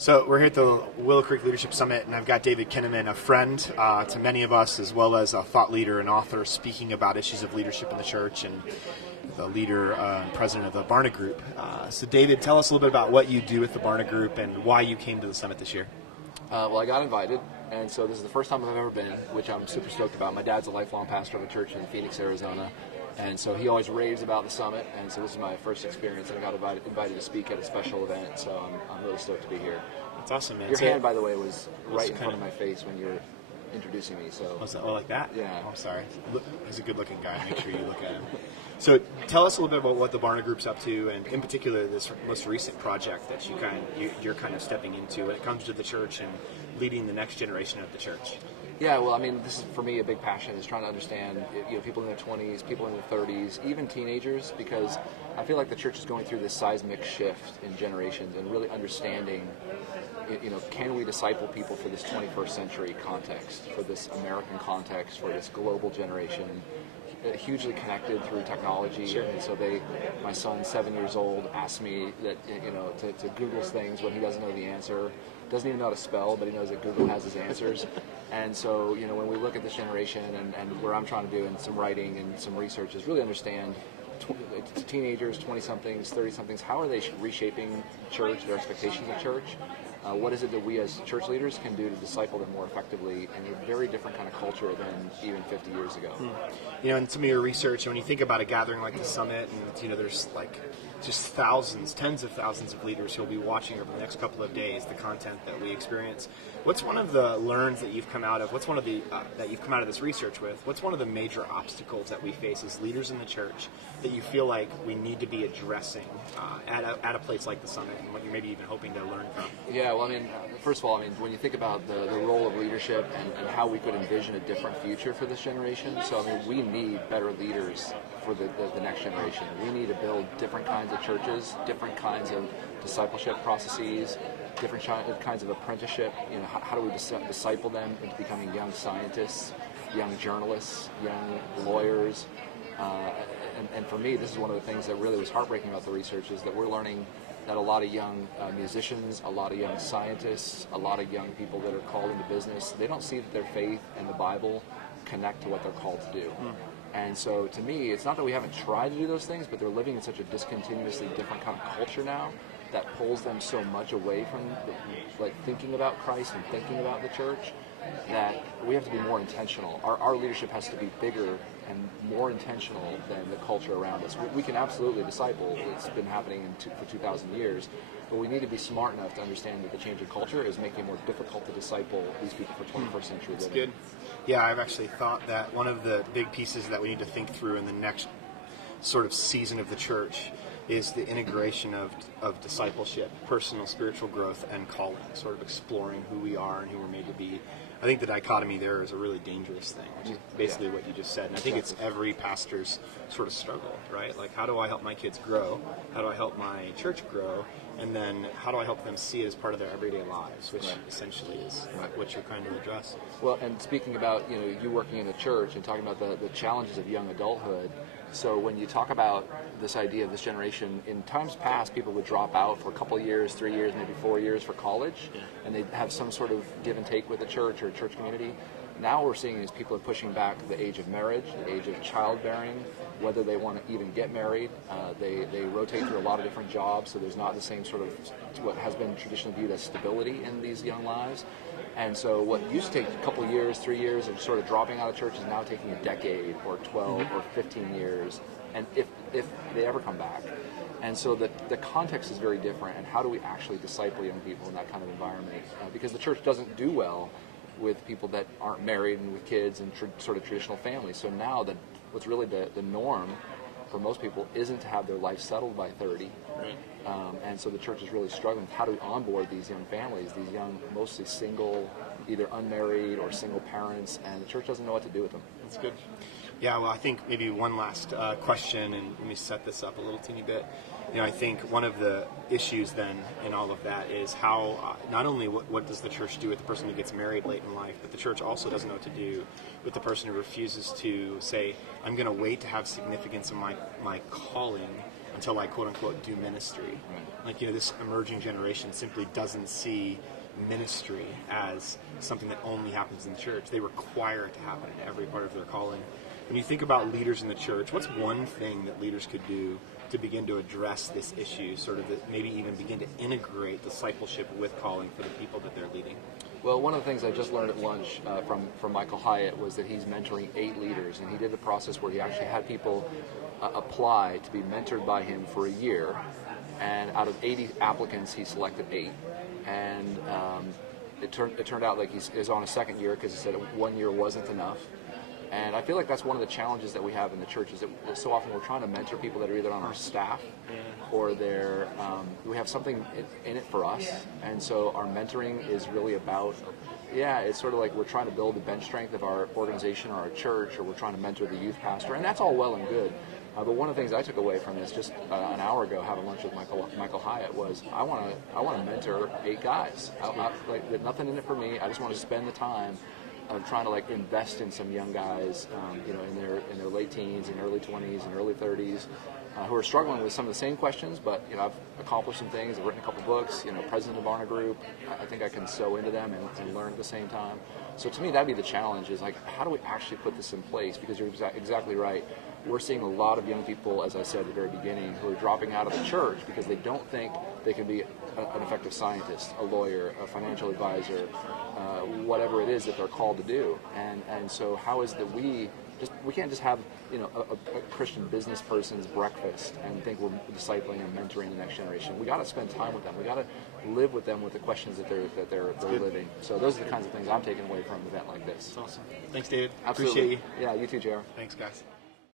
So we're here at the Willow Creek Leadership Summit, and I've got David Kinnaman, a friend to many of us, as well as a thought leader and author, speaking about issues of leadership in the church, and the leader and president of the Barna Group. So David, tell us a little bit about what you do with the Barna Group and why you came to the summit this year. Well, I got invited, and so this is the first time I've ever been, which I'm super stoked about. My dad's a lifelong pastor of a church in Phoenix, Arizona, and so he always raves about the summit, and so this is my first experience, and I got invited to speak at a special event, so I'm really stoked to be here. That's awesome, man. Your hand, by the way, was right in front of my face when you were introducing me. So. Oh, like that? Yeah. Oh, I'm sorry. He's a good-looking guy. Make sure you look at him. So tell us a little bit about what the Barna Group's up to, and in particular this most recent project that you're kind of stepping into when it comes to the church and leading the next generation of the church. Yeah, well, I mean, this is for me a big passion is trying to understand, people in their 20s, people in their 30s, even teenagers, because I feel like the church is going through this seismic shift in generations and really understanding, can we disciple people for this 21st century context, for this American context, for this global generation, hugely connected through technology. Sure. And so my son, 7 years old, asked me that, to Google things when he doesn't know the answer. Doesn't even know how to spell, but he knows that Google has his answers. And so, when we look at this generation and where I'm trying to do in some writing and some research is really understand teenagers, 20-somethings, 30-somethings, how are they reshaping church, their expectations of church? What is it that we as church leaders can do to disciple them more effectively in a very different kind of culture than even 50 years ago? In some of your research, when you think about a gathering like the summit, and there's just thousands, tens of thousands of leaders who'll be watching over the next couple of days the content that we experience. What's one of the learns that you've come out of? What's one of the that you've come out of this research with? What's one of the major obstacles that we face as leaders in the church that you feel like we need to be addressing at a place like the summit, and what you're maybe even hoping to learn from? Yeah, well, first of all, when you think about the role of leadership and how we could envision a different future for this generation, so we need better leaders for the next generation. We need to build different kinds of churches, different kinds of discipleship processes, different kinds of apprenticeship. How do we disciple them into becoming young scientists, young journalists, young lawyers? And for me, this is one of the things that really was heartbreaking about the research is that we're learning that a lot of young musicians, a lot of young scientists, a lot of young people that are called into business, they don't see that their faith and the Bible connect to what they're called to do. And so to me, it's not that we haven't tried to do those things, but they're living in such a discontinuously different kind of culture now that pulls them so much away from thinking about Christ and thinking about the church that we have to be more intentional. Our leadership has to be bigger and more intentional than the culture around us. We can absolutely disciple. It's been happening for 2,000 years. But we need to be smart enough to understand that the change in culture is making it more difficult to disciple these people for 21st century living. That's good. Yeah, I've actually thought that one of the big pieces that we need to think through in the next sort of season of the church is the integration of discipleship, personal spiritual growth, and calling, sort of exploring who we are and who we're made to be. I think the dichotomy there is a really dangerous thing, which is basically what you just said. And I think it's every pastor's sort of struggle, right? Like, how do I help my kids grow? How do I help my church grow? And then how do I help them see it as part of their everyday lives, which essentially is what you're trying to address. Well, and speaking about, you working in a church and talking about the challenges of young adulthood, so when you talk about this idea of this generation, in times past, people would drop out for a couple of years, 3 years, maybe 4 years for college, and they'd have some sort of give and take with the church or a church community. Now we're seeing is people are pushing back the age of marriage, the age of childbearing, whether they want to even get married. They rotate through a lot of different jobs, so there's not the same sort of what has been traditionally viewed as stability in these young lives. And so what used to take a couple years, 3 years of sort of dropping out of church is now taking a decade or 12 or 15 years, and if they ever come back. And so the context is very different, and how do we actually disciple young people in that kind of environment? Because the church doesn't do well with people that aren't married and with kids and sort of traditional families. So now what's really the norm for most people isn't to have their life settled by 30. And so the church is really struggling with how do we onboard these young families, these young, mostly single, either unmarried or single parents, and the church doesn't know what to do with them. That's good. Yeah, well, I think maybe one last question, and let me set this up a little teeny bit. I think one of the issues then in all of that is how not only what does the church do with the person who gets married late in life, but the church also doesn't know what to do with the person who refuses to say, I'm going to wait to have significance in my calling until I quote unquote do ministry. Right. Like, this emerging generation simply doesn't see ministry as something that only happens in the church. They require it to happen in every part of their calling. When you think about leaders in the church, what's one thing that leaders could do to begin to address this issue, sort of maybe even begin to integrate discipleship with calling for the people that they're leading? Well, one of the things I just learned at lunch from Michael Hyatt was that he's mentoring 8 leaders, and he did a process where he actually had people apply to be mentored by him for a year, and out of 80 applicants, he selected 8. And it turned out like he's on a second year because he said 1 year wasn't enough. And I feel like that's one of the challenges that we have in the church is that so often we're trying to mentor people that are either on our staff or we have something in it for us. And so our mentoring is really about, it's sort of like we're trying to build the bench strength of our organization or our church, or we're trying to mentor the youth pastor. And that's all well and good. But one of the things I took away from this just an hour ago, having lunch with Michael Hyatt, was I want to mentor 8 guys. There's nothing in it for me. I just want to spend the time of trying to invest in some young guys, in their late teens and early 20s and early 30s, who are struggling with some of the same questions. But I've accomplished some things. I've written a couple books. President of Barna Group. I think I can sow into them and learn at the same time. So to me, that'd be the challenge: is how do we actually put this in place? Because you're exactly right. We're seeing a lot of young people, as I said at the very beginning, who are dropping out of the church because they don't think they can be an effective scientist, a lawyer, a financial advisor, whatever it is that they're called to do. And so how is that we can't just have a Christian business person's breakfast and think we're discipling and mentoring the next generation. We got to spend time with them. We got to live with them with the questions that they're living. So those are the kinds of things I'm taking away from an event like this. That's awesome. Thanks, David. Absolutely. Appreciate you. Yeah, you too, JR. Thanks, guys.